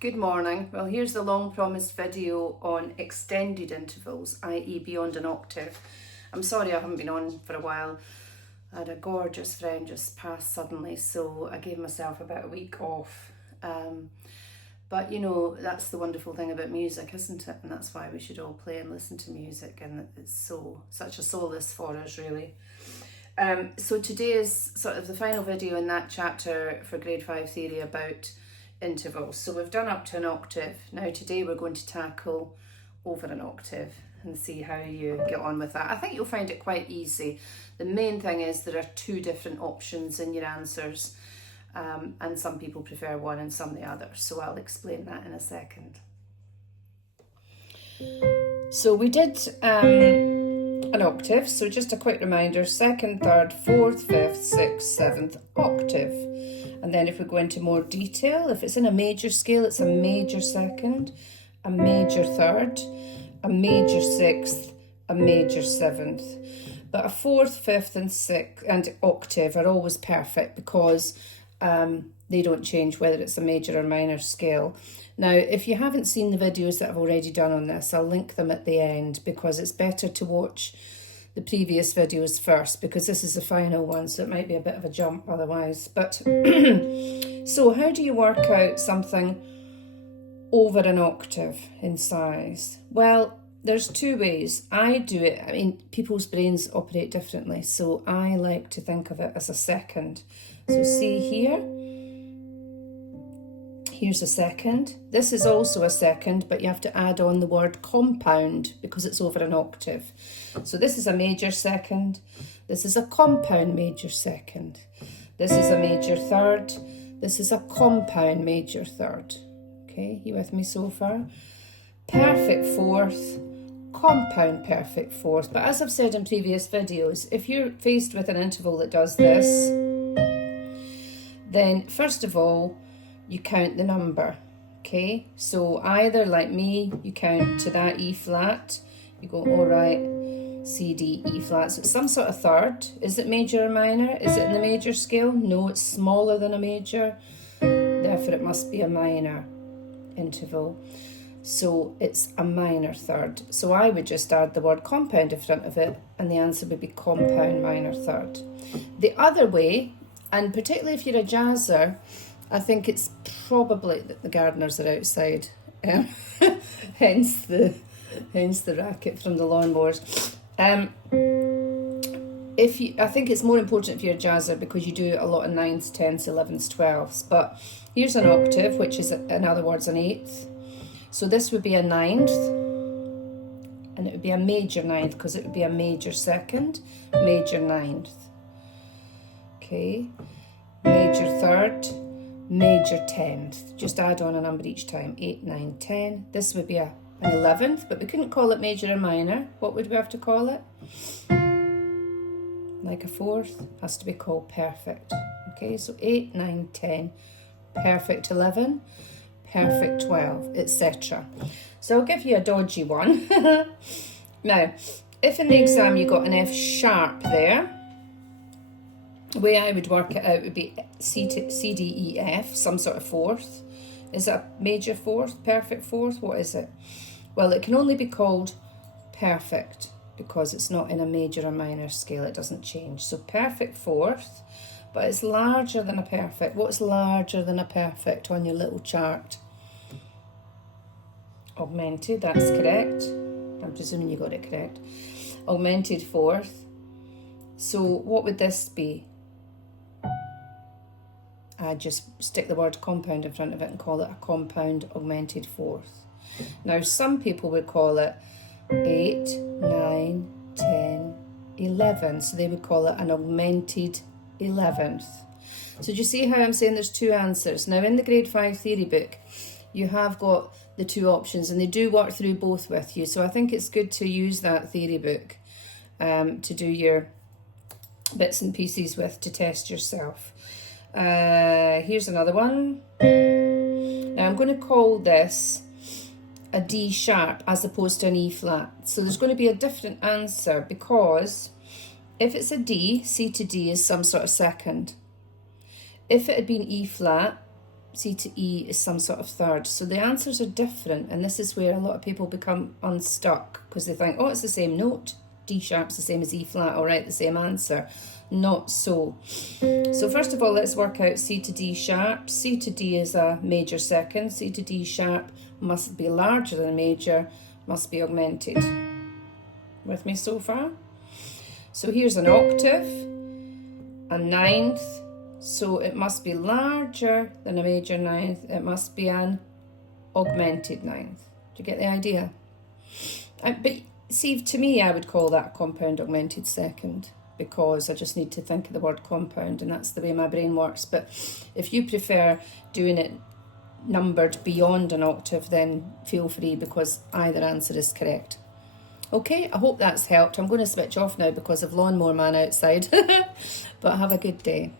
Good morning. Well, here's the long promised video on extended intervals, i.e. beyond an octave. I'm sorry I haven't been on for a while. I had a gorgeous friend just pass suddenly, so I gave myself about a week off. But you know, that's the wonderful thing about music, isn't it? And that's why we should all play and listen to music, and it's such a solace for us, really. So today is sort of the final video in that chapter for grade 5 theory about intervals. So we've done up to an octave. Now today we're going to tackle over an octave and see how you get on with that. I think you'll find it quite easy. The main thing is there are two different options in your answers, and some people prefer one and some the other. So I'll explain that in a second. So we did an octave, so just a quick reminder: second, third, fourth, fifth, sixth, seventh octave. And then if we go into more detail, if it's in a major scale, it's a major second, a major third, a major sixth, a major seventh. But a fourth, fifth and sixth and octave are always perfect because they don't change whether it's a major or minor scale. Now, if you haven't seen the videos that I've already done on this, I'll link them at the end because it's better to watch the previous videos first because this is the final one, so it might be a bit of a jump otherwise. But so how do you work out something over an octave in size? Well, there's two ways. I do it, I mean, people's brains operate differently, so I like to think of it as a second. So see here, here's a second. This is also a second, but you have to add on the word compound because it's over an octave. So this is a major second. This is a compound major second. This is a major third. This is a compound major third. Okay, you with me so far? Perfect fourth, compound perfect fourth. But as I've said in previous videos, if you're faced with an interval that does this, then first of all, you count the number, okay? So either, like me, you count to that E flat, you go, all right, C, D, E flat. So it's some sort of third. Is it major or minor? Is it in the major scale? No, it's smaller than a major. Therefore, it must be a minor interval. So it's a minor third. So I would just add the word compound in front of it, and the answer would be compound minor third. The other way, and particularly if you're a jazzer, I think it's probably that the gardeners are outside, hence the racket from the lawnmowers. I think it's more important if you're a jazzer because you do a lot of 9s, 10s, 11s, 12s. But here's an octave, which is, in other words, an eighth. So this would be a ninth, and it would be a major ninth because it would be a major second, major ninth. Okay, major third, major 10th. Just add on a number each time. 8, 9, 10. This would be an 11th, but we couldn't call it major or minor. What would we have to call it? Like a fourth, has to be called perfect. Okay, so 8, 9, 10, perfect 11, perfect 12, etc. So I'll give you a dodgy one. Now, if in the exam you got an F sharp there, the way I would work it out would be C, D, E, F, some sort of fourth. Is it a major fourth, perfect fourth? What is it? Well, it can only be called perfect because it's not in a major or minor scale. It doesn't change. So perfect fourth, but it's larger than a perfect. What's larger than a perfect on your little chart? Augmented, that's correct. I'm presuming you got it correct. Augmented fourth. So what would this be? I just stick the word compound in front of it and call it a compound augmented fourth. Now, some people would call it 8, 9, 10, 11. So they would call it an augmented 11th. So do you see how I'm saying there's two answers? Now, in the grade 5 theory book, you have got the two options, and they do work through both with you. So I think it's good to use that theory book to do your bits and pieces with to test yourself. Here's another one. Now I'm going to call this a D sharp as opposed to an E flat. So there's going to be a different answer because if it's a D, C to D is some sort of second. If it had been E flat, C to E is some sort of third. So the answers are different, and this is where a lot of people become unstuck because they think, oh, it's the same note. D sharp's the same as E flat, all right, the same answer. Not so. So first of all, let's work out C to D sharp. C to D is a major second. C to D sharp must be larger than a major, must be augmented. With me so far? So here's an octave, a ninth, so it must be larger than a major ninth. It must be an augmented ninth. Do you get the idea? But see, to me, I would call that a compound augmented second, because I just need to think of the word compound, and that's the way my brain works. But if you prefer doing it numbered beyond an octave, then feel free, because either answer is correct. Okay, I hope that's helped. I'm going to switch off now because of Lawnmower Man outside. But have a good day.